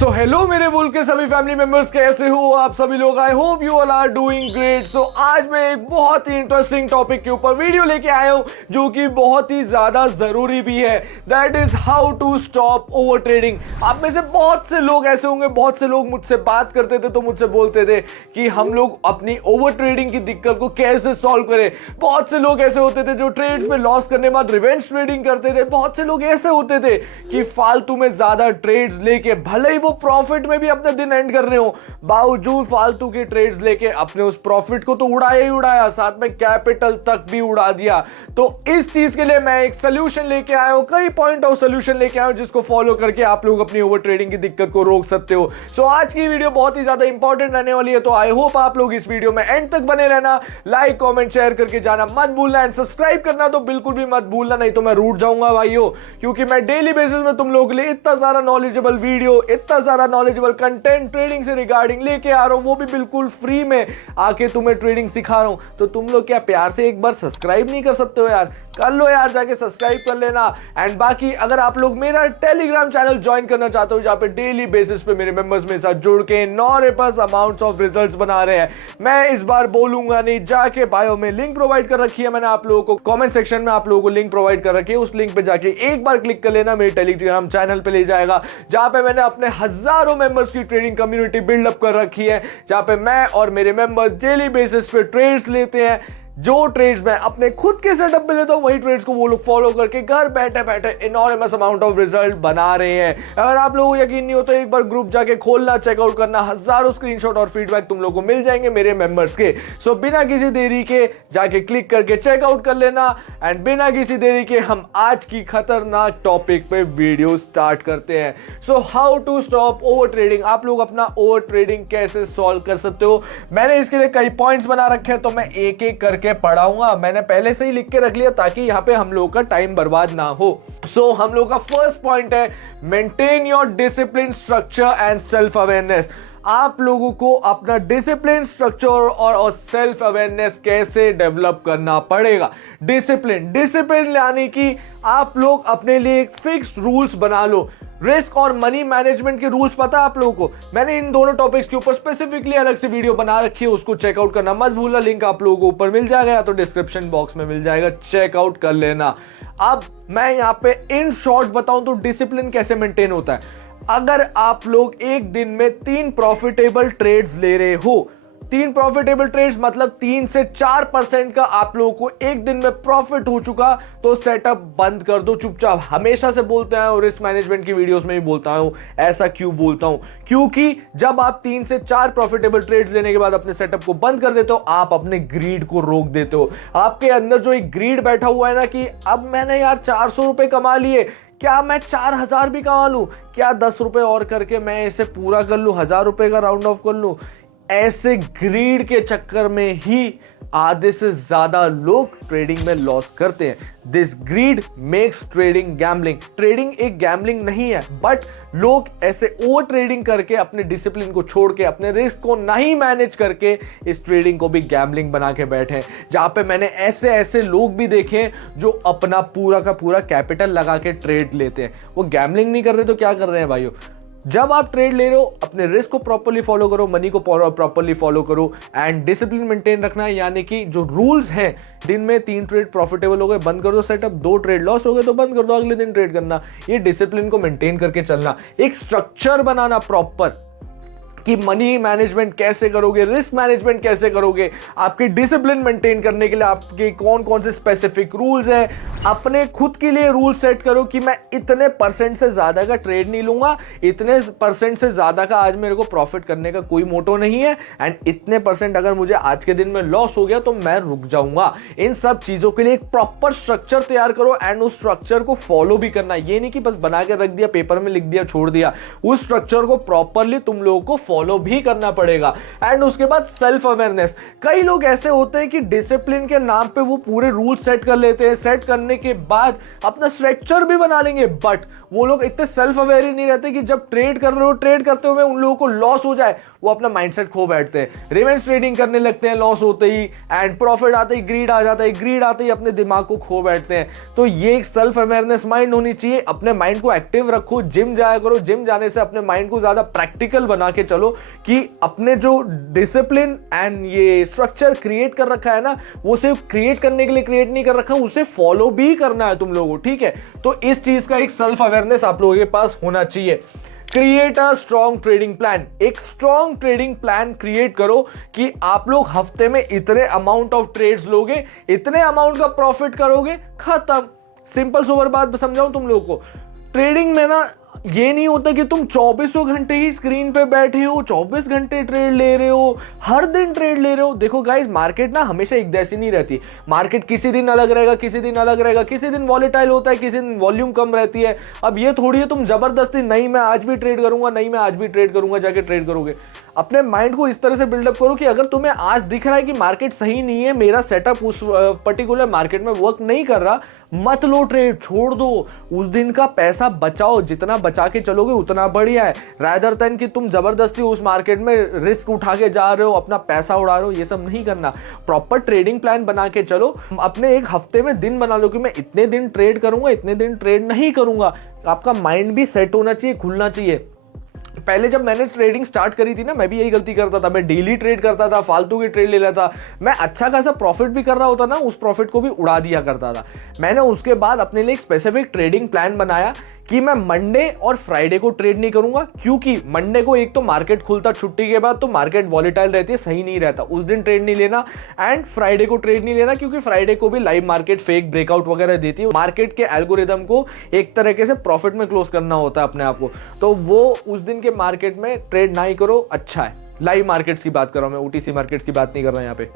So hello मेरे wolf के सभी फैमिली मेंबर्स, कैसे हो आप सभी लोग। I hope you all are doing great. So आज मैं एक बहुत ही इंटरेस्टिंग टॉपिक के ऊपर वीडियो लेके आया हूं जो कि बहुत ही ज्यादा जरूरी भी है। That is how to stop over trading. आप में से बहुत से लोग ऐसे होंगे, बहुत से लोग मुझसे बात करते थे तो मुझसे बोलते थे कि हम लोग अपनी ओवर ट्रेडिंग की दिक्कत को कैसे सॉल्व करें। बहुत से लोग ऐसे होते थे जो ट्रेड्स में लॉस करने के बाद रिवेंज ट्रेडिंग करते थे। बहुत से लोग ऐसे होते थे कि फालतू में ज्यादा ट्रेड्स लेके भले ही वो प्रॉफिट में भी अपने दिन एंड कर रहे हो, बावजूद फालतू के ट्रेड्स लेके अपने उस प्रॉफिट को तो उड़ाया ही उड़ाया, साथ में कैपिटल तक भी उड़ा दिया। तो इस चीज के लिए मैं एक सोल्यूशन लेके आया हूं, कई पॉइंट ऑफ सोल्यूशन लेके आया हूं जिसको फॉलो करके आप लोग अपनी ओवर ट्रेडिंग की दिक्कत को रोक सकते हो। सो आज की वीडियो बहुत ही ज्यादा इंपॉर्टेंट रहने वाली है, तो आई होप आप लोग इस वीडियो में एंड तक बने रहना। लाइक कमेंट शेयर करके जाना मत भूलना एंड सब्सक्राइब करना तो बिल्कुल भी मत भूलना, नहीं तो मैं रूठ जाऊंगा भाइयों, क्योंकि मैं डेली बेसिस में तुम लोगों के लिए इतना सारा नॉलेजेबल वीडियो, इतना सारा नॉलेजेबल कंटेंट ट्रेडिंग से रिगार्डिंग लेके आ रहा हूं, वो भी बिल्कुल फ्री में आके तुम्हें ट्रेडिंग सिखा रहा हूं। तो तुम लोग क्या प्यार से एक बार सब्सक्राइब नहीं कर सकते हो यार? कर लो यार, जाके सब्सक्राइब कर लेना। एंड बाकी अगर आप लोग मेरा टेलीग्राम चैनल ज्वाइन करना चाहते हो जहां पे डेली बेसिस पे मेरे मेंबर्स मेरे साथ जुड़ के नॉरेपस अमाउंट्स ऑफ रिजल्ट्स बना रहे हैं, मैं इस बार बोलूंगा नहीं, जाके बायो में लिंक प्रोवाइड कर रखी है मैंने आप लोगों को, कमेंट सेक्शन में आप लोगों को लिंक प्रोवाइड कर रखी है, उस लिंक पे जाके एक बार क्लिक कर लेना, मेरे टेलीग्राम चैनल पे ले जाएगा जहां पे मैंने अपने हजारों मेंबर्स की ट्रेडिंग कम्युनिटी बिल्डअप कर रखी है, जहां पे मैं और मेरे मेंबर्स डेली बेसिस पे ट्रेड्स लेते हैं। जो ट्रेड्स मैं अपने खुद के सेटअप पे लेता हूं वही ट्रेड्स को वो लोग फॉलो करके घर बैठे बैठे इनॉर्मस अमाउंट ऑफ रिजल्ट बना रहे हैं। अगर आप लोगों को यकीन नहीं हो तो एक बार ग्रुप जाके खोलना, चेकआउट करना, हजारों स्क्रीनशॉट और फीडबैक तुम लोगों को मिल जाएंगे मेरे मेंबर्स के। सो बिना किसी देरी के जाके क्लिक करके चेकआउट कर लेना एंड बिना किसी देरी के हम आज की खतरनाक टॉपिक पे वीडियो स्टार्ट करते हैं। So how to stop over trading. आप लोग अपना ओवर ट्रेडिंग कैसे सॉल्व कर सकते हो, मैंने इसके लिए कई पॉइंट्स बना रखे हैं, तो मैं एक एक करके पढ़ाऊंगा। मैंने पहले से ही लिख के रख लिया ताकि यहां पे हम लोगों का टाइम बर्बाद ना हो। सो हम लोगों का फर्स्ट पॉइंट है maintain your discipline, structure and self awareness. आप लोगों को अपना डिसिप्लिन, स्ट्रक्चर और सेल्फ अवेयरनेस कैसे डेवलप करना पड़ेगा। डिसिप्लिन यानी कि आप लोग अपने लिए एक फिक्स्ड रूल्स बना लो। रिस्क और मनी मैनेजमेंट के रूल्स पता है आप लोगों को, मैंने इन दोनों टॉपिक्स के ऊपर स्पेसिफिकली अलग से वीडियो बना रखी है, उसको चेकआउट करना मत भूलना। लिंक आप लोगों को ऊपर मिल जाएगा या तो डिस्क्रिप्शन बॉक्स में मिल जाएगा, चेकआउट कर लेना। अब मैं यहां पे इन शॉर्ट बताऊं तो डिसिप्लिन कैसे मेंटेन होता है। अगर आप लोग एक दिन में 3 प्रॉफिटेबल ट्रेड्स ले रहे हो, 3 प्रॉफिटेबल ट्रेड्स मतलब 3 से 4% का आप लोगों को एक दिन में प्रॉफिट हो चुका, तो सेटअप बंद कर दो चुपचाप। हमेशा से बोलते हैं और रिस्क मैनेजमेंट की वीडियोस में भी बोलता हूं। ऐसा क्यों बोलता हूं? क्योंकि जब आप 3 से 4 प्रॉफिटेबल ट्रेड्स लेने के बाद अपने सेटअप को बंद कर देते हो, आप अपने ग्रीड को रोक देते हो। आपके अंदर जो एक ग्रीड बैठा हुआ है ना कि अब मैंने यार 400 रुपए कमा लिए, क्या मैं 4000 भी कमा लूं, क्या 10 रुपए और करके मैं इसे पूरा कर लूं, 1000 रुपए का राउंड ऑफ कर लूं। ऐसे ग्रीड के चक्कर में ही आधे से ज्यादा लोग ट्रेडिंग में लॉस करते हैं। This greed makes trading gambling. Trading एक गैम्बलिंग नहीं है, बट लोग ऐसे ओवर ट्रेडिंग करके अपने डिसिप्लिन को छोड़ के, अपने रिस्क को नहीं मैनेज करके इस ट्रेडिंग को भी गैम्बलिंग बना के बैठे हैं। जहां पे मैंने ऐसे ऐसे लोग भी देखे हैं जो अपना पूरा का पूरा कैपिटल लगा के ट्रेड लेते हैं। वो गैम्बलिंग नहीं कर रहे तो क्या कर रहे हैं भाइयों? जब आप ट्रेड ले रहे हो अपने रिस्क को प्रॉपर्ली फॉलो करो, मनी को प्रॉपर्ली फॉलो करो एंड डिसिप्लिन मेंटेन रखना है। यानी कि जो रूल्स हैं, दिन में 3 ट्रेड प्रॉफिटेबल हो गए बंद कर दो सेटअप, 2 ट्रेड लॉस हो गए तो बंद कर दो, अगले दिन ट्रेड करना। ये डिसिप्लिन को मेंटेन करके चलना, एक स्ट्रक्चर बनाना प्रॉपर कि मनी मैनेजमेंट कैसे करोगे, रिस्क मैनेजमेंट कैसे करोगे, आपकी डिसिप्लिन मेंटेन करने के लिए आपके कौन कौन से स्पेसिफिक रूल्स हैं। अपने खुद के लिए रूल सेट करो कि मैं इतने % से ज्यादा का ट्रेड नहीं लूंगा, इतने % से ज्यादा का आज मेरे को प्रॉफिट करने का कोई मोटो नहीं है एंड इतने % अगर मुझे आज के दिन में लॉस हो गया तो मैं रुक जाऊंगा। इन सब चीजों के लिए एक प्रॉपर स्ट्रक्चर तैयार करो एंड उस स्ट्रक्चर को फॉलो भी करना। ये नहीं कि बस बना के रख दिया, पेपर में लिख दिया, छोड़ दिया। उस स्ट्रक्चर को प्रॉपरली तुम लोगों को फॉलो भी करना पड़ेगा। एंड उसके बाद सेल्फ अवेयरनेस। कई लोग ऐसे होते हैं कि डिसिप्लिन के नाम पे वो पूरे रूल सेट कर लेते हैं, सेट करने के बाद अपना स्ट्रक्चर भी बना लेंगे, बट वो लोग इतने सेल्फ अवेयर ही नहीं रहते कि जब ट्रेड कर रहे हो, ट्रेड करते हुए उन लोगों को लॉस हो जाए, वो अपना माइंडसेट खो बैठते हैं, रिवेंज ट्रेडिंग करने लगते हैं लॉस होते ही, एंड प्रॉफिट आते ही ग्रीड आ जाता है, ग्रीड आते ही अपने दिमाग को खो बैठते हैं। तो ये एक सेल्फ अवेयरनेस माइंड होनी चाहिए। अपने माइंड को एक्टिव रखो, जिम जाया करो, जिम जाने से अपने माइंड को ज्यादा प्रैक्टिकल बना के चलो कि अपने जो डिसिप्लिन एंड ये स्ट्रक्चर क्रिएट कर रखा है ना, वो सिर्फ क्रिएट करने के लिए क्रिएट नहीं कर रखा, उसे फॉलो भी करना है तुम लोगों को, ठीक है। तो इस चीज का एक सेल्फ अवेयरनेस आप लोगों के पास होना चाहिए। Create a strong trading plan. एक स्ट्रॉन्ग ट्रेडिंग प्लान क्रिएट करो कि आप लोग हफ्ते में इतने अमाउंट ऑफ ट्रेड्स लोगे, इतने अमाउंट का प्रॉफिट करोगे, खत्म। सिंपल सोबर बात समझाऊं तुम लोगों को, ट्रेडिंग में ना ये नहीं होता कि तुम 24 घंटे ही स्क्रीन पे बैठे हो, 24 घंटे ट्रेड ले रहे हो, हर दिन ट्रेड ले रहे हो। देखो गाइस, मार्केट ना हमेशा एक जैसी नहीं रहती। मार्केट किसी दिन अलग रहेगा, किसी दिन अलग रहेगा, किसी दिन वॉलेटाइल होता है, किसी दिन वॉल्यूम कम रहती है। अब ये थोड़ी है तुम जबरदस्ती नहीं मैं आज भी ट्रेड करूंगा, नहीं मैं आज भी ट्रेड करूंगा जाके ट्रेड करोगे। अपने माइंड को इस तरह से बिल्डअप करो कि अगर तुम्हें आज दिख रहा है कि मार्केट सही नहीं है, मेरा सेटअप उस पर्टिकुलर मार्केट में वर्क नहीं कर रहा, मत लो ट्रेड, छोड़ दो। उस दिन का पैसा बचाओ, जितना बचा के चलोगे उतना बढ़िया है, रादर देन कि तुम जबरदस्ती उस मार्केट में रिस्क उठा के जा रहे हो, अपना पैसा उड़ा रहे हो। ये सब नहीं करना। प्रॉपर ट्रेडिंग प्लान बना के चलो। अपने एक हफ्ते में दिन बना लो कि मैं इतने दिन ट्रेड करूंगा, इतने दिन ट्रेड नहीं करूंगा। आपका माइंड भी सेट होना चाहिए, खुलना चाहिए। पहले जब मैंने ट्रेडिंग स्टार्ट करी थी ना, मैं भी यही गलती करता था। मैं डेली ट्रेड करता था, फालतू की ट्रेड ले लेता था। मैं अच्छा खासा प्रॉफिट भी कर रहा होता ना, उस प्रॉफिट को भी उड़ा दिया करता था। मैंने उसके बाद अपने लिए एक स्पेसिफिक ट्रेडिंग प्लान बनाया कि मैं मंडे और फ्राइडे को ट्रेड नहीं करूंगा, क्योंकि मंडे को एक तो मार्केट खुलता छुट्टी के बाद, तो मार्केट वॉलेटाइल रहती है, सही नहीं रहता, उस दिन ट्रेड नहीं लेना। एंड फ्राइडे को ट्रेड नहीं लेना, क्योंकि फ्राइडे को भी लाइव मार्केट फेक ब्रेकआउट वगैरह देती है। मार्केट के एल्गोरिदम को एक तरीके से प्रॉफिट में क्लोज करना होता है अपने आप को, तो वो उस दिन के मार्केट में ट्रेड ना ही करो, अच्छा है। लाइव मार्केट्स की बात कर रहा हूं मैं, ओटीसी मार्केट्स की बात नहीं कर रहा यहाँ पे।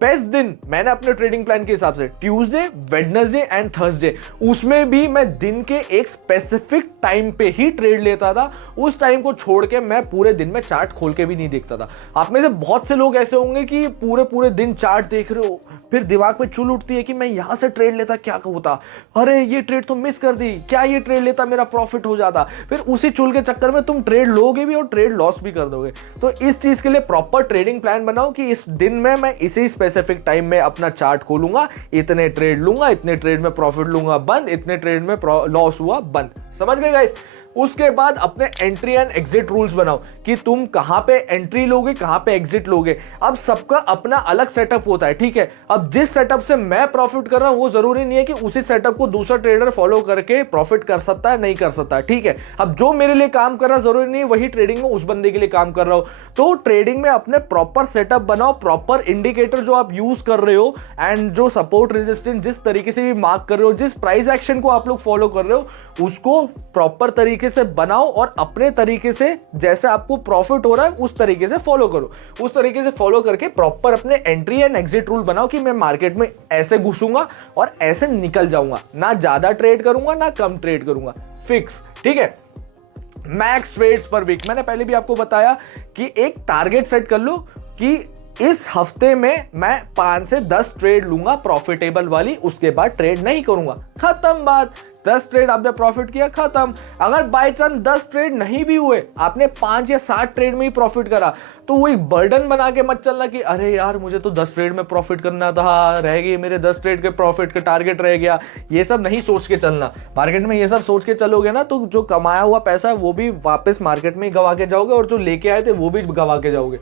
बेस्ट दिन मैंने अपने ट्रेडिंग प्लान के हिसाब से ट्यूसडे, वेडनेसडे एंड थर्सडे, उसमें भी मैं दिन के एक स्पेसिफिक टाइम पे ही ट्रेड लेता था। उस टाइम को छोड़ के मैं पूरे दिन में चार्ट खोल के भी नहीं देखता था। आप में से बहुत से लोग ऐसे होंगे कि पूरे पूरे दिन चार्ट देख रहे हो, फिर दिमाग में चुल उठती है कि मैं यहां से ट्रेड लेता क्या होता, अरे ये ट्रेड तो मिस कर दी, क्या ये ट्रेड लेता मेरा प्रॉफिट हो जाता। फिर उसी चुल के चक्कर में तुम ट्रेड लोगे भी और ट्रेड लॉस भी कर दोगे। तो इस चीज के लिए प्रॉपर ट्रेडिंग प्लान बनाओ कि इस दिन में मैं इसी स्पेसिफिक टाइम में अपना चार्ट खोलूंगा, इतने ट्रेड लूंगा, इतने ट्रेड में प्रॉफिट लूंगा बंद, इतने ट्रेड में लॉस हुआ बंद। समझ गए गाइस? उसके बाद अपने एंट्री एंड एग्जिट रूल्स बनाओ कि तुम कहां पे एंट्री लोगे, कहां पे एग्जिट लोगे। अब सबका अपना अलग सेटअप होता है, ठीक है। अब जिस सेटअप से मैं प्रॉफिट कर रहा हूं वो जरूरी नहीं है कि उसी सेटअप को दूसरा ट्रेडर फॉलो करके प्रॉफिट कर सकता है, नहीं कर सकता है, ठीक है। अब जो मेरे लिए काम कर रहा है जरूरी नहीं वही ट्रेडिंग में उस बंदे के लिए काम कर रहा हो। तो ट्रेडिंग में अपने प्रॉपर सेटअप बनाओ, प्रॉपर इंडिकेटर जो आप यूज कर रहे हो एंड जो सपोर्ट रेजिस्टेंस जिस तरीके से भी मार्क कर रहे हो, जिस प्राइस एक्शन को आप लोग फॉलो कर रहे हो, उसको प्रॉपर तरीके से बनाओ और अपने तरीके से जैसे आपको प्रॉफिट हो रहा है उस तरीके से फॉलो करो। उस तरीके से फॉलो करके प्रॉपर अपने एंट्री एंड एग्जिट रूल बनाओ कि मैं मार्केट में ऐसे घुसूंगा और ऐसे निकल जाऊंगा, ना ज्यादा ट्रेड करूंगा ना कम ट्रेड करूंगा, फिक्स, ठीक है। मैक्स ट्रेड्स पर वीक, मैंने पहले भी आपको बताया कि एक टारगेट सेट कर लो कि इस हफ्ते में मैं 5 से 10 ट्रेड लूंगा प्रॉफिटेबल वाली, उसके बाद ट्रेड नहीं करूंगा, खत्म बात। 10 ट्रेड आपने प्रॉफिट किया, खत्म। अगर बाय चांस 10 ट्रेड नहीं भी हुए, आपने 5 या 7 ट्रेड में ही प्रॉफिट करा, तो वो एक बर्डन बना के मत चलना कि अरे यार मुझे तो 10 ट्रेड में प्रॉफिट करना था, रह गई मेरे 10 ट्रेड के प्रॉफिट का टारगेट रह गया। ये सब नहीं सोच के चलना। मार्केट में ये सब सोच के चलोगे ना तो जो कमाया हुआ पैसा है वो भी वापस मार्केट में गवा के जाओगे और जो लेके आए थे वो भी गवा के जाओगे।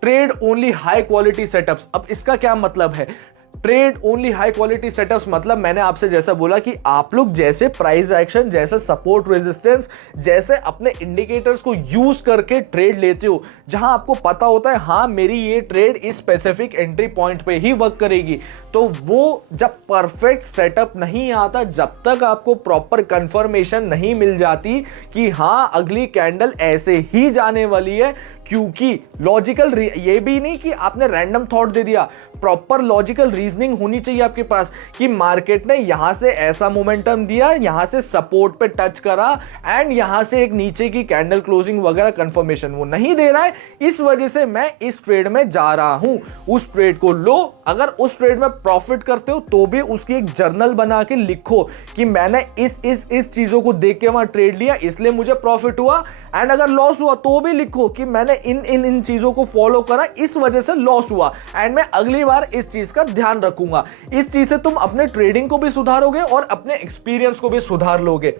Trade only high quality setups. अब इसका क्या मतलब है? Trade only high quality setups मतलब मैंने आपसे जैसा बोला कि आप लोग जैसे प्राइस एक्शन, जैसे सपोर्ट रेजिस्टेंस, जैसे अपने इंडिकेटर्स को यूज करके ट्रेड लेते हो, जहां आपको पता होता है हाँ मेरी ये ट्रेड इस स्पेसिफिक एंट्री पॉइंट पे ही वर्क करेगी, तो वो जब परफेक्ट सेटअप नहीं आता, जब तक आपको प्रॉपर कंफर्मेशन नहीं मिल जाती कि हाँ अगली कैंडल ऐसे ही जाने वाली है, क्योंकि लॉजिकल, ये भी नहीं कि आपने रैंडम थॉट दे दिया, प्रॉपर लॉजिकल रीजनिंग होनी चाहिए आपके पास कि मार्केट ने यहां से ऐसा मोमेंटम दिया, यहां से सपोर्ट पे टच करा एंड यहां से एक नीचे की कैंडल क्लोजिंग वगैरह कंफर्मेशन वो नहीं दे रहा है, इस वजह से मैं इस ट्रेड में जा रहा हूं। उस ट्रेड को लो, अगर उस ट्रेड में प्रॉफिट करते हो तो भी उसकी एक जर्नल बना के लिखो कि मैंने इस चीजों को देख के वहां ट्रेड लिया इसलिए मुझे प्रॉफिट हुआ, एंड अगर लॉस हुआ तो भी लिखो कि मैंने इन चीजों को फॉलो करा इस वजह से लॉस हुआ एंड मैं अगली बार इस चीज का ध्यान रखूंगा। इस चीज से तुम अपने ट्रेडिंग को भी सुधारोगे और अपने एक्सपीरियंस को भी सुधार लोगे।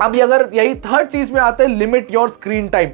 अब अगर यही थर्ड चीज में आते हैं, लिमिट योर स्क्रीन टाइम।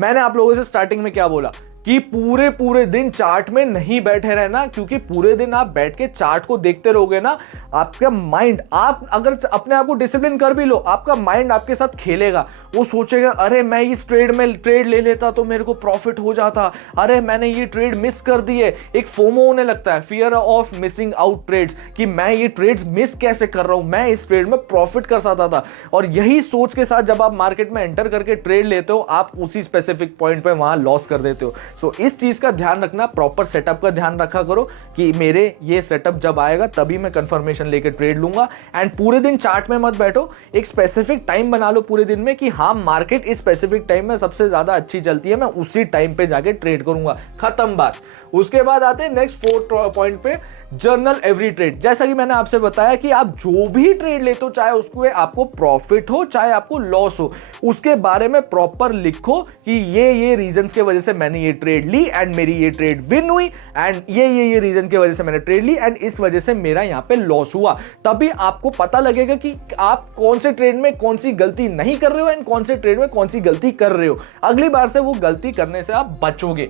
मैंने आप लोगों से स्टार्टिंग में क्या बोला कि पूरे दिन चार्ट में नहीं बैठे रहना, क्योंकि पूरे दिन आप बैठ के चार्ट को देखते रहोगे ना, आपका माइंड, आप अगर अपने आप को डिसिप्लिन कर भी लो, आपका माइंड आपके साथ खेलेगा। वो सोचेगा अरे मैं इस ट्रेड में ट्रेड ले लेता तो मेरे को प्रॉफिट हो जाता, अरे मैंने ये ट्रेड मिस कर दी है। एक फोमो होने लगता है, fear of missing out trades, कि मैं ये ट्रेड्स मिस कैसे कर रहा हूं, मैं इस ट्रेड में प्रॉफिट कर सकता था। और यही सोच के साथ जब आप मार्केट में एंटर करके ट्रेड लेते हो, आप उसी स्पेसिफिक पॉइंट पे वहां लॉस कर देते हो। सो इस चीज का ध्यान रखना, प्रॉपर सेटअप का ध्यान रखा करो कि मेरे ये सेटअप जब आएगा तभी मैं कंफर्मेशन लेके ट्रेड लूंगा। एंड पूरे दिन चार्ट में मत बैठो, एक स्पेसिफिक टाइम बना लो पूरे दिन में कि हाँ मार्केट इस स्पेसिफिक टाइम में सबसे ज्यादा अच्छी चलती है, मैं उसी टाइम पे जाके ट्रेड करूंगा, खत्म बात। उसके बाद आते हैं नेक्स्ट फोर्थ पॉइंट पे, जर्नल एवरी ट्रेड। जैसा कि मैंने आपसे बताया कि आप जो भी ट्रेड लेते हो, चाहे उसको आपको प्रॉफिट हो चाहे आपको लॉस हो, उसके बारे में प्रॉपर लिखो कि ये रीजंस के वजह से मैंने ये ट्रेड ली एंड मेरी ये ट्रेड विन हुई, एंड ये रीजन की वजह से मैंने ट्रेड ली एंड इस वजह से मेरा यहां पे लॉस हुआ। तभी आपको पता लगेगा कि आप कौन से ट्रेड में कौन सी गलती नहीं कर रहे हो एंड कौन से ट्रेड में कौन सी गलती कर रहे हो। अगली बार से वो गलती करने से आप बचोगे।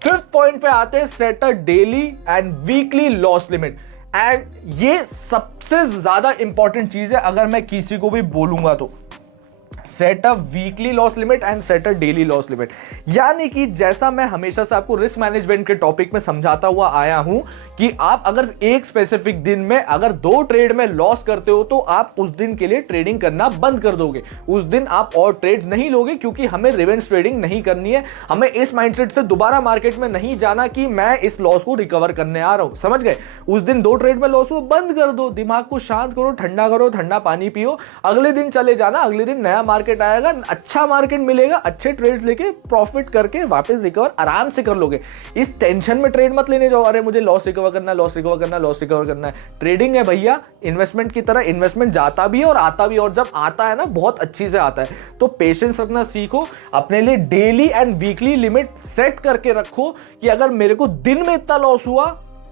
फिफ्थ पॉइंट पे आते हैं, set a daily and weekly loss limit. And ये सबसे ज्यादा इंपॉर्टेंट चीज है, अगर मैं किसी को भी बोलूंगा तो set a weekly loss limit and set a daily loss limit. यानी कि जैसा मैं हमेशा से आपको रिस्क मैनेजमेंट के टॉपिक में समझाता हुआ आया हूं कि आप अगर एक स्पेसिफिक दिन में अगर 2 ट्रेड में लॉस करते हो तो आप उस दिन के लिए ट्रेडिंग करना बंद कर दोगे। उस दिन आप और ट्रेड्स नहीं लोगे, क्योंकि हमें रिवेंज ट्रेडिंग नहीं करनी है। हमें इस माइंडसेट से दोबारा मार्केट में नहीं जाना कि मैं इस लॉस को रिकवर करने आ रहा हूं, समझ गए। उस दिन 2 ट्रेड में लॉस हो, बंद कर दो, दिमाग को शांत करो, ठंडा पानी पियो, अगले दिन चले जाना। अगले दिन नया मार्केट आएगा, अच्छा मार्केट मिलेगा, अच्छे ट्रेड लेके प्रॉफिट करके वापस रिकवर आराम से कर लोगे। इस टेंशन में ट्रेड मत लेने जाओ, अरे मुझे लॉस रिकवर करना है। ट्रेडिंग है भैया, इन्वेस्टमेंट की तरह, इन्वेस्टमेंट जाता भी है और आता भी है, और जब आता है ना बहुत अच्छी से आता है। तो पेशेंस रखना सीखो, अपने लिए daily and weekly limit set करके रखो कि अगर मेरे को दिन में इतना लॉस हुआ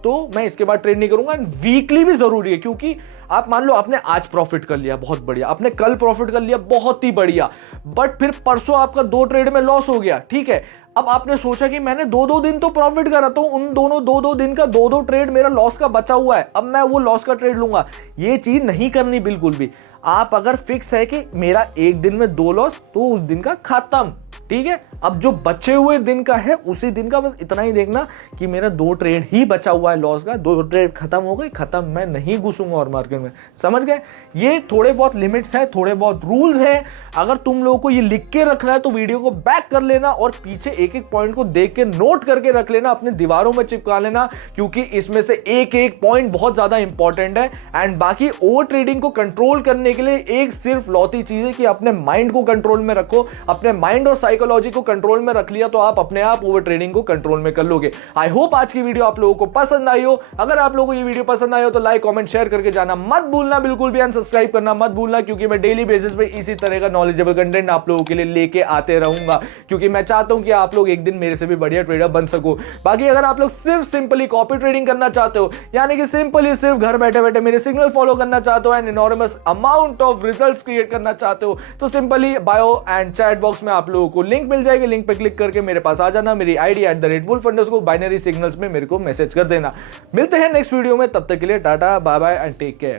तो मैं इसके बाद ट्रेड नहीं करूंगा। वीकली भी जरूरी है, क्योंकि आप मान लो आपने आज प्रॉफिट कर लिया, बहुत बढ़िया, आपने कल प्रॉफिट कर लिया, बहुत ही बढ़िया, बट फिर परसों आपका 2 ट्रेड में लॉस हो गया, ठीक है। अब आपने सोचा कि मैंने 2-2 दिन तो प्रॉफिट करा, तो उन दोनों 2-2 दिन का 2-2 ट्रेड मेरा लॉस का बचा हुआ है, अब मैं वो लॉस का ट्रेड लूंगा। ये चीज नहीं करनी बिल्कुल भी। आप अगर फिक्स है कि मेरा एक दिन में 2 लॉस, तो उस दिन का खत्म, ठीक है। अब जो बचे हुए दिन का है उसी दिन का बस इतना ही देखना कि मेरा 2 ट्रेड ही बचा हुआ है लॉस का, 2 ट्रेड खत्म हो गई, खत्म, मैं नहीं घुसूंगा और मार्केट में, समझ गए। ये थोड़े बहुत लिमिट्स हैं, थोड़े बहुत रूल्स हैं। अगर तुम लोगों को ये लिख के रखना है तो वीडियो को बैक कर लेना और पीछे एक एक पॉइंट को देख के नोट करके रख लेना, अपने दीवारों में चिपका लेना, क्योंकि इसमें से एक एक पॉइंट बहुत ज्यादा इंपॉर्टेंट है। एंड बाकी ओवर ट्रेडिंग को कंट्रोल करने के लिए एक सिर्फ लौती चीज है कि अपने माइंड को कंट्रोल में रखो। अपने माइंड और साइकोलॉजी को कंट्रोल में रख लिया तो आप अपने आप ओवर ट्रेडिंग को कंट्रोल में कर लोगे। आई होप आज की वीडियो आप लोगों को पसंद आई हो। अगर आप लोगों को ये वीडियो पसंद आई हो तो लाइक कमेंट शेयर करके जाना मत भूलना, बिल्कुल भी अनसब्सक्राइब करना मत भूलना, क्योंकि मैं डेली बेसिस पे इसी तरह का नॉलेजेबल कंटेंट आप लोगों के लिए लेके आते रहूंगा, क्योंकि मैं चाहता हूं कि आप लोग एक दिन मेरे से भी बढ़िया ट्रेडर बन सको। बाकी अगर आप लोग सिर्फ सिंपली कॉपी ट्रेडिंग करना चाहते हो, यानी कि सिंपली सिर्फ घर बैठे बैठे मेरे सिग्नल फॉलो करना चाहते हो and enormous amount of results create करना चाहते हो, तो simply bio and chat box में आप लोगों को लिंक मिल जाएगी। लिंक पे क्लिक करके मेरे पास आ जाना, मेरी आईडी @wolf_ बाइनरी सिग्नल्स में मेरे को मैसेज कर देना। मिलते हैं नेक्स्ट वीडियो में, तब तक के लिए टाटा bye bye and take care.